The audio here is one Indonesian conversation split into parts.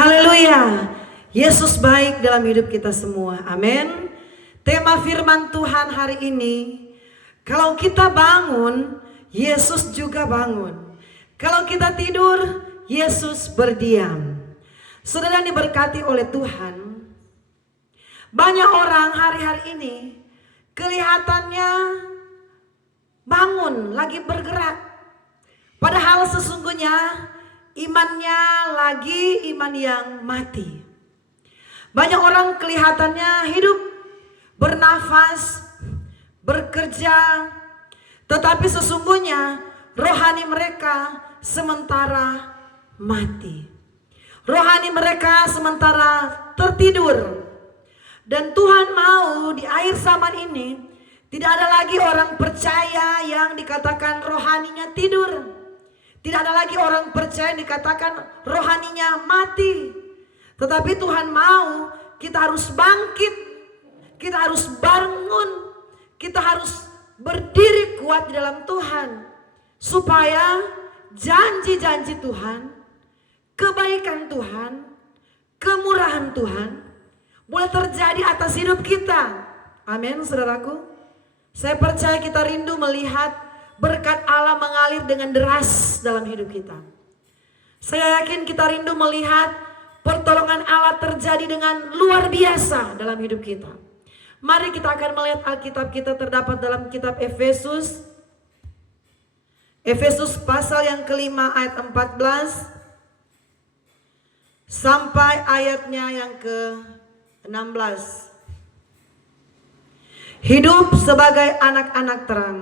Haleluya. Yesus baik dalam hidup kita semua. Amin. Tema firman Tuhan hari ini, kalau kita bangun, Yesus juga bangun. Kalau kita tidur, Yesus berdiam. Saudara yang diberkati oleh Tuhan, banyak orang hari-hari ini kelihatannya bangun, lagi bergerak. Padahal sesungguhnya imannya lagi iman yang mati. Banyak orang kelihatannya hidup, bernafas, bekerja, tetapi sesungguhnya rohani mereka sementara mati. Rohani mereka sementara tertidur. Dan Tuhan mau di akhir zaman ini tidak ada lagi orang percaya yang dikatakan rohaninya tidur. Tidak ada lagi orang percaya yang dikatakan rohaninya mati. Tetapi Tuhan mau kita harus bangkit. Kita harus bangun. Kita harus berdiri kuat di dalam Tuhan. Supaya janji-janji Tuhan, kebaikan Tuhan, kemurahan Tuhan boleh terjadi atas hidup kita. Amin, saudaraku. Saya percaya kita rindu melihat berkat Allah mengalir dengan deras dalam hidup kita. Saya yakin kita rindu melihat pertolongan Allah terjadi dengan luar biasa dalam hidup kita. Mari kita akan melihat Alkitab kita terdapat dalam kitab Efesus. Efesus pasal yang kelima ayat 14 sampai ayatnya yang ke-16. Hidup sebagai anak-anak terang.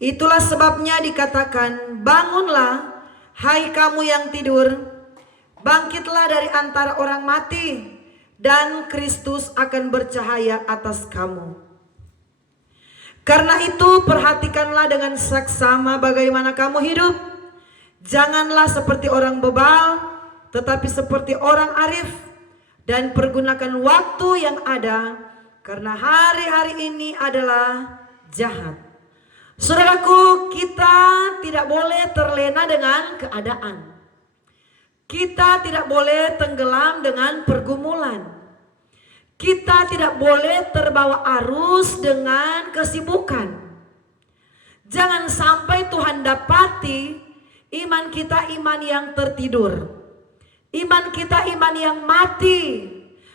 Itulah sebabnya dikatakan, bangunlah hai kamu yang tidur, bangkitlah dari antara orang mati, dan Kristus akan bercahaya atas kamu. Karena itu perhatikanlah dengan saksama bagaimana kamu hidup. Janganlah seperti orang bebal, tetapi seperti orang arif, dan pergunakan waktu yang ada, karena hari-hari ini adalah jahat. Saudaraku, kita tidak boleh terlena dengan keadaan. Kita tidak boleh tenggelam dengan pergumulan. Kita tidak boleh terbawa arus dengan kesibukan. Jangan sampai Tuhan dapati iman kita iman yang tertidur. Iman kita iman yang mati.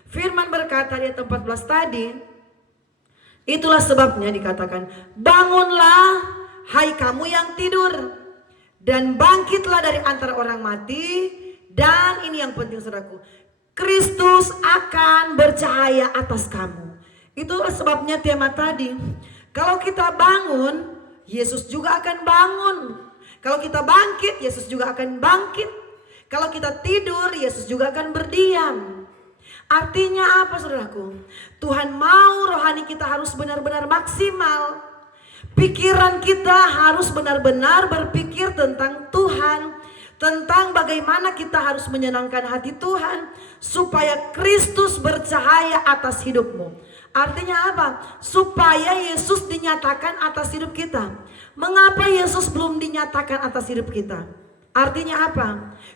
Firman berkata di ayat 14 tadi, itulah sebabnya dikatakan, bangunlah hai kamu yang tidur, dan bangkitlah dari antara orang mati, dan ini yang penting saudaraku, Kristus akan bercahaya atas kamu. Itulah sebabnya tema tadi, kalau kita bangun, Yesus juga akan bangun. Kalau kita bangkit, Yesus juga akan bangkit. Kalau kita tidur, Yesus juga akan berdiam. Artinya apa saudaraku? Tuhan mau rohani kita harus benar-benar maksimal. Pikiran kita harus benar-benar berpikir tentang Tuhan. Tentang bagaimana kita harus menyenangkan hati Tuhan. Supaya Kristus bercahaya atas hidupmu. Artinya apa? Supaya Yesus dinyatakan atas hidup kita. Mengapa Yesus belum dinyatakan atas hidup kita? Artinya apa?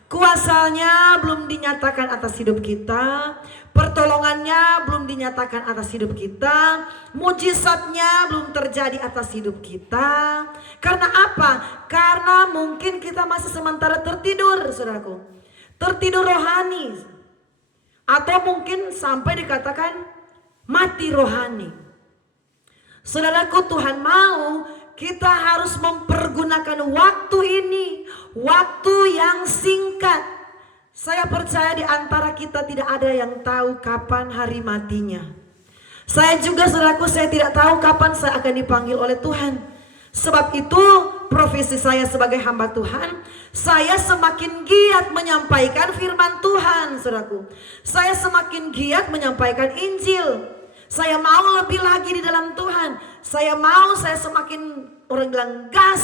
Kuasanya belum dinyatakan atas hidup kita, pertolongannya belum dinyatakan atas hidup kita, mujizatnya belum terjadi atas hidup kita. Karena apa? Karena mungkin kita masih sementara tertidur, saudaraku. Tertidur rohani. Atau mungkin sampai dikatakan mati rohani. Saudaraku, Tuhan mau kita harus mempergunakan waktu ini, waktu yang singkat. Saya percaya di antara kita tidak ada yang tahu kapan hari matinya. Saya juga saudaraku, saya tidak tahu kapan saya akan dipanggil oleh Tuhan. Sebab itu profesi saya sebagai hamba Tuhan, saya semakin giat menyampaikan firman Tuhan, saudaraku. Saya semakin giat menyampaikan Injil. Saya mau lebih lagi di dalam Tuhan. Saya semakin, orang bilang gas.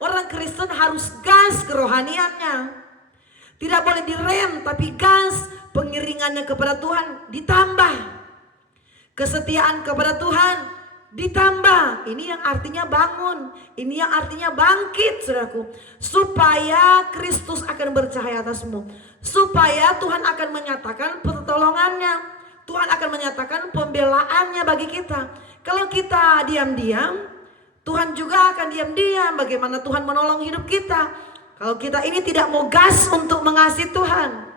Orang Kristen harus gas kerohaniannya. Tidak boleh direm, tapi gas pengiringannya kepada Tuhan ditambah. Kesetiaan kepada Tuhan ditambah. Ini yang artinya bangun, ini yang artinya bangkit, saudaraku. Supaya Kristus akan bercahaya atasmu, supaya Tuhan akan menyatakan pertolongannya, Tuhan akan menyatakan pembelaannya bagi kita. Kalau kita diam-diam, Tuhan juga akan diam-diam. Bagaimana Tuhan menolong hidup kita kalau kita ini tidak mau gas untuk mengasihi Tuhan?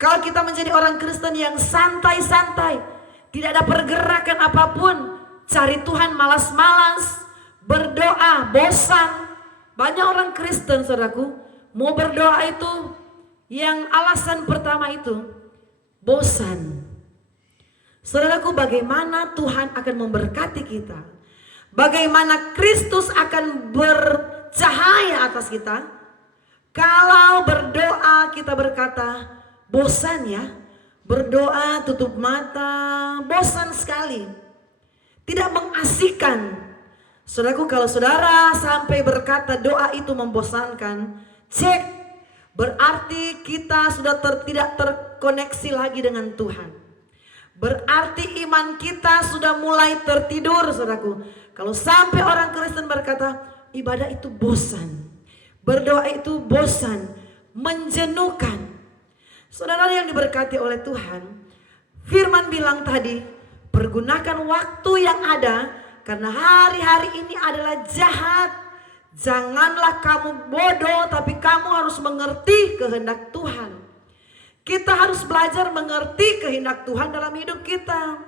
Kalau kita menjadi orang Kristen yang santai-santai, tidak ada pergerakan apapun, cari Tuhan malas-malas, berdoa bosan. Banyak orang Kristen, saudaraku, mau berdoa itu yang alasan pertama itu bosan. Saudaraku, bagaimana Tuhan akan memberkati kita? Bagaimana Kristus akan bercahaya atas kita? Kalau berdoa kita berkata bosan ya, berdoa tutup mata, bosan sekali, tidak mengasihkan. Saudaraku, kalau saudara sampai berkata doa itu membosankan, cek, berarti kita sudah tidak terkoneksi lagi dengan Tuhan. Berarti iman kita sudah mulai tertidur, saudaraku. Kalau sampai orang Kristen berkata ibadah itu bosan, berdoa itu bosan, menjenuhkan. Saudara yang diberkati oleh Tuhan, firman bilang tadi, pergunakan waktu yang ada karena hari-hari ini adalah jahat. Janganlah kamu bodoh, tapi kamu harus mengerti kehendak Tuhan. Kita harus belajar mengerti kehendak Tuhan dalam hidup kita.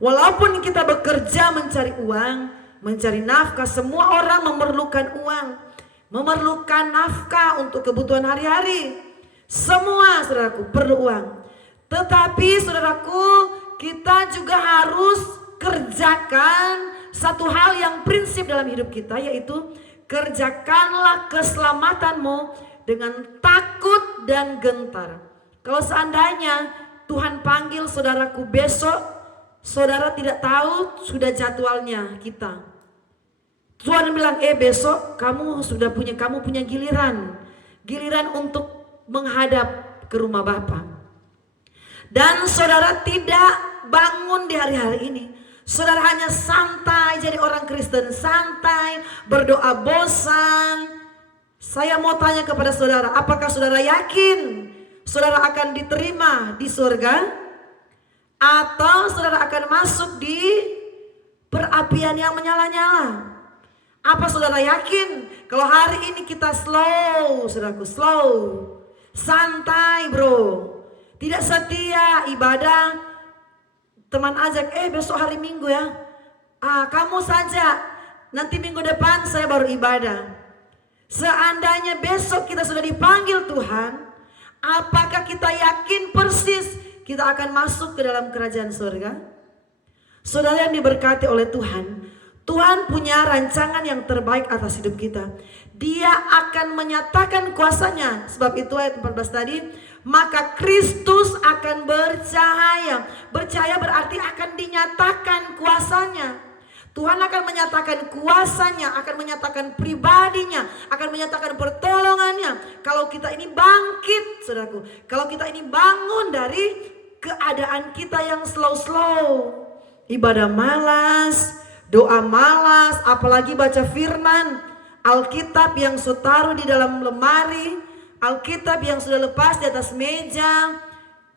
Walaupun kita bekerja mencari uang, mencari nafkah, semua orang memerlukan uang, memerlukan nafkah untuk kebutuhan hari-hari. Semua, saudaraku, perlu uang. Tetapi, saudaraku, kita juga harus kerjakan satu hal yang prinsip dalam hidup kita, yaitu kerjakanlah keselamatanmu dengan takut dan gentar. Kalau seandainya Tuhan panggil saudaraku besok, saudara tidak tahu sudah jadwalnya kita. Tuhan bilang, besok kamu punya giliran untuk menghadap ke rumah Bapa. Dan saudara tidak bangun di hari-hari ini. Saudara hanya santai jadi orang Kristen, santai, berdoa bosan. Saya mau tanya kepada saudara, apakah saudara yakin saudara akan diterima di surga? Atau saudara akan masuk di perapian yang menyala-nyala? Apa saudara yakin kalau hari ini kita slow, saudaraku, slow, santai bro, tidak setia ibadah, teman ajak, besok hari Minggu ya, kamu saja, nanti minggu depan saya baru ibadah. Seandainya besok kita sudah dipanggil Tuhan, apakah kita yakin persis kita akan masuk ke dalam kerajaan surga? Saudara yang diberkati oleh Tuhan, Tuhan punya rancangan yang terbaik atas hidup kita. Dia akan menyatakan kuasanya. Sebab itu ayat 14 tadi, maka Kristus akan bercahaya. Bercahaya berarti akan dinyatakan kuasanya. Tuhan akan menyatakan kuasanya, akan menyatakan pribadinya, akan menyatakan pertolongannya. Kalau kita ini bangkit, saudaraku, kalau kita ini bangun dari keadaan kita yang slow-slow, ibadah malas, doa malas, apalagi baca firman, Alkitab yang sudah taruh di dalam lemari, Alkitab yang sudah lepas di atas meja.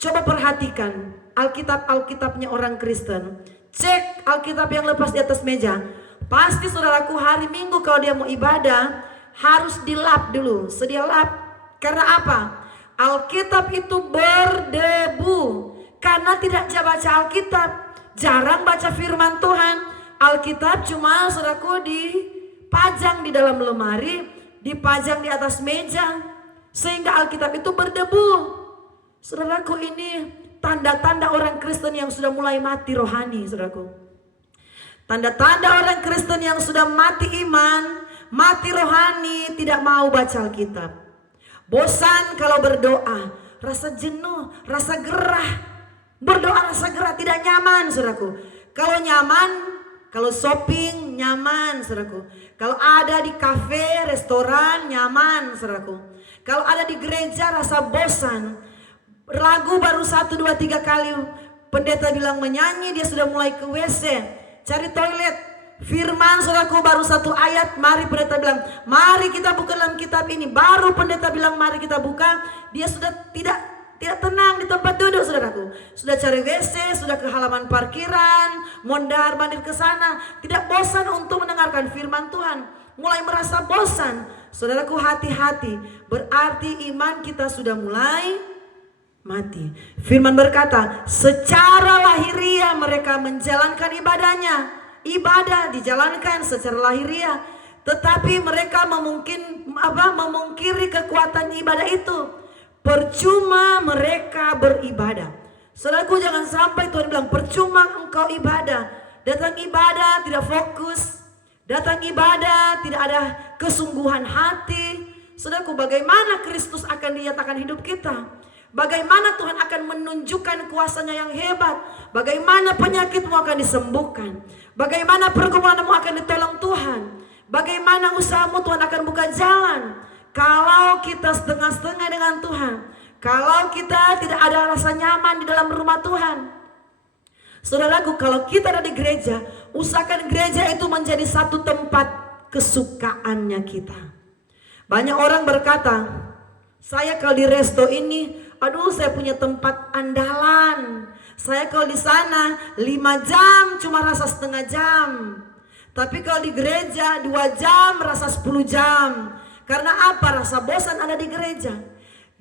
Coba perhatikan Alkitabnya orang Kristen. Cek Alkitab yang lepas di atas meja. Pasti saudaraku hari Minggu kalau dia mau ibadah harus dilap dulu, sedia lap. Karena apa? Alkitab itu berdebu. Karena tidak baca Alkitab, jarang baca firman Tuhan. Alkitab cuma saudaraku dipajang di dalam lemari, dipajang di atas meja, sehingga Alkitab itu berdebu. Saudaraku, ini tanda-tanda orang Kristen yang sudah mulai mati rohani, saudaraku. Tanda-tanda orang Kristen yang sudah mati iman, mati rohani, tidak mau baca Alkitab. Bosan kalau berdoa, rasa jenuh, rasa gerah. Berdoa rasa gerah, tidak nyaman, saudaraku. Kalau nyaman, kalau shopping nyaman, saudaraku. Kalau ada di kafe, restoran nyaman, saudaraku. Kalau ada di gereja rasa bosan. Lagu baru 1, 2, 3 kali pendeta bilang menyanyi, dia sudah mulai ke WC. cari toilet. Firman saudaraku baru satu ayat, mari pendeta bilang, mari kita buka dalam kitab ini. Baru pendeta bilang mari kita buka, dia sudah tidak tenang di tempat duduk saudaraku. Sudah cari WC, sudah ke halaman parkiran, mondar-mandir ke sana. Tidak bosan untuk mendengarkan firman Tuhan. Mulai merasa bosan. Saudaraku, hati-hati. Berarti iman kita sudah mulai mati. Firman berkata, secara lahiriah mereka menjalankan ibadahnya. Ibadah dijalankan secara lahiriah, tetapi mereka memungkiri kekuatan ibadah itu. Percuma mereka beribadah. Saudaraku, jangan sampai Tuhan bilang percuma engkau ibadah. Datang ibadah tidak fokus, datang ibadah tidak ada kesungguhan hati. Saudaraku, bagaimana Kristus akan dinyatakan hidup kita? Bagaimana Tuhan akan menunjukkan kuasanya yang hebat? Bagaimana penyakitmu akan disembuhkan? Bagaimana pergumulanmu akan ditolong Tuhan? Bagaimana usahamu Tuhan akan buka jalan? Kalau kita setengah-setengah dengan Tuhan, kalau kita tidak ada rasa nyaman di dalam rumah Tuhan. Saudaraku, kalau kita ada di gereja, usahakan gereja itu menjadi satu tempat kesukaannya kita. Banyak orang berkata, saya kalau di resto ini, aduh saya punya tempat andalan. Saya kalau di sana 5 jam cuma rasa setengah jam. Tapi kalau di gereja 2 jam rasa 10 jam. Karena apa? Rasa bosan ada di gereja.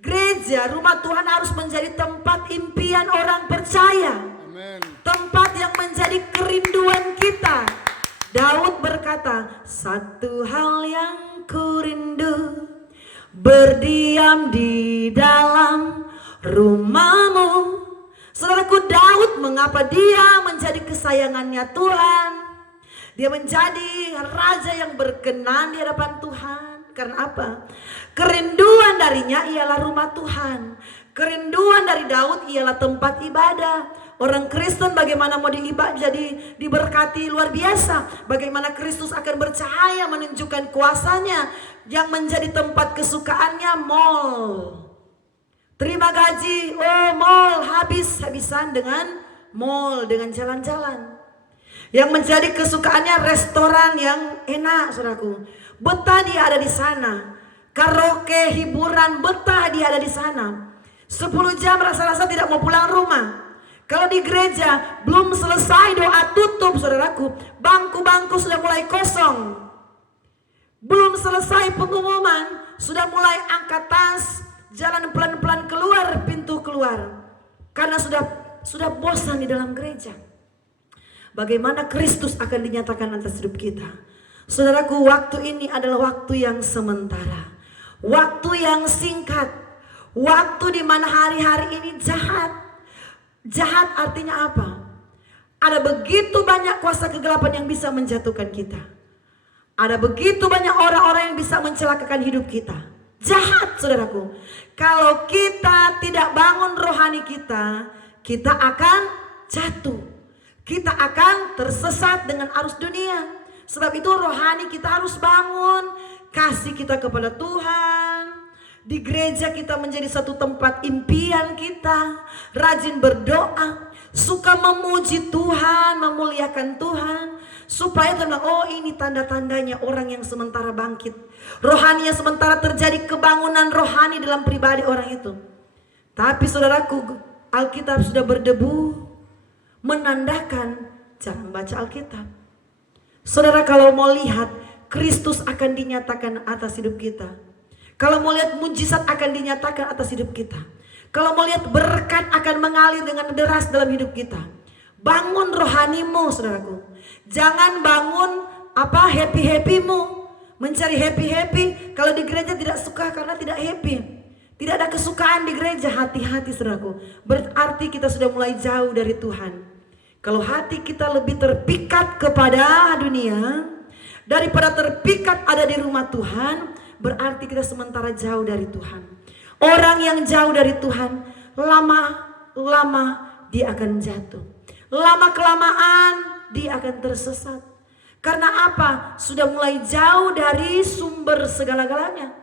Gereja, rumah Tuhan harus menjadi tempat impian orang percaya. Amen. Tempat yang menjadi kerinduan kita. Daud berkata, satu hal yang kurindu, berdiam di dalam rumahmu. Saudaraku, Daud, mengapa dia menjadi kesayangannya Tuhan? Dia menjadi raja yang berkenan di hadapan Tuhan. Karena apa? Kerinduan darinya ialah rumah Tuhan. Kerinduan dari Daud ialah tempat ibadah. Orang Kristen bagaimana mau jadi diberkati luar biasa. Bagaimana Kristus akan bercahaya menunjukkan kuasanya. Yang menjadi tempat kesukaannya mall. Terima gaji, oh mall, habis-habisan dengan mall, dengan jalan-jalan. Yang menjadi kesukaannya restoran yang enak, saudaraku. Betah dia ada di sana. Karaoke, hiburan, betah dia ada di sana. 10 jam rasa-rasa tidak mau pulang rumah. Kalau di gereja belum selesai doa tutup, saudaraku, bangku-bangku sudah mulai kosong. Belum selesai pengumuman, sudah mulai angkat tas, jalan pelan-pelan keluar pintu keluar. Karena sudah bosan di dalam gereja. Bagaimana Kristus akan dinyatakan atas hidup kita? Saudaraku, waktu ini adalah waktu yang sementara. Waktu yang singkat. Waktu di mana hari-hari ini jahat. Jahat artinya apa? Ada begitu banyak kuasa kegelapan yang bisa menjatuhkan kita. Ada begitu banyak orang-orang yang bisa mencelakakan hidup kita. Jahat, saudaraku. Kalau kita tidak bangun rohani kita, kita akan jatuh. Kita akan tersesat dengan arus dunia. Sebab itu rohani kita harus bangun. Kasih kita kepada Tuhan. Di gereja kita menjadi satu tempat impian kita. Rajin berdoa. Suka memuji Tuhan, memuliakan Tuhan. Supaya kita bilang, oh ini tanda-tandanya orang yang sementara bangkit. Rohaninya sementara terjadi kebangunan rohani dalam pribadi orang itu. Tapi saudaraku, Alkitab sudah berdebu. Menandakan jangan baca Alkitab. Saudara, kalau mau lihat Kristus akan dinyatakan atas hidup kita. Kalau mau lihat mujizat akan dinyatakan atas hidup kita. Kalau mau lihat berkat akan mengalir dengan deras dalam hidup kita. Bangun rohanimu, saudaraku. Jangan bangun happy-happymu. Mencari happy-happy. Kalau di gereja tidak suka karena tidak happy. Tidak ada kesukaan di gereja, hati-hati saudaraku. Berarti kita sudah mulai jauh dari Tuhan. Kalau hati kita lebih terpikat kepada dunia daripada terpikat ada di rumah Tuhan, berarti kita sementara jauh dari Tuhan. Orang yang jauh dari Tuhan, lama-lama dia akan jatuh. Lama-kelamaan dia akan tersesat. Karena apa? Sudah mulai jauh dari sumber segala-galanya.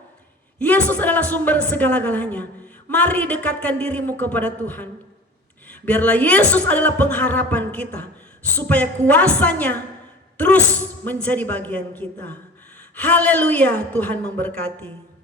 Yesus adalah sumber segala-galanya. Mari dekatkan dirimu kepada Tuhan. Biarlah Yesus adalah pengharapan kita. supaya kuasanya terus menjadi bagian kita. Haleluya, Tuhan memberkati.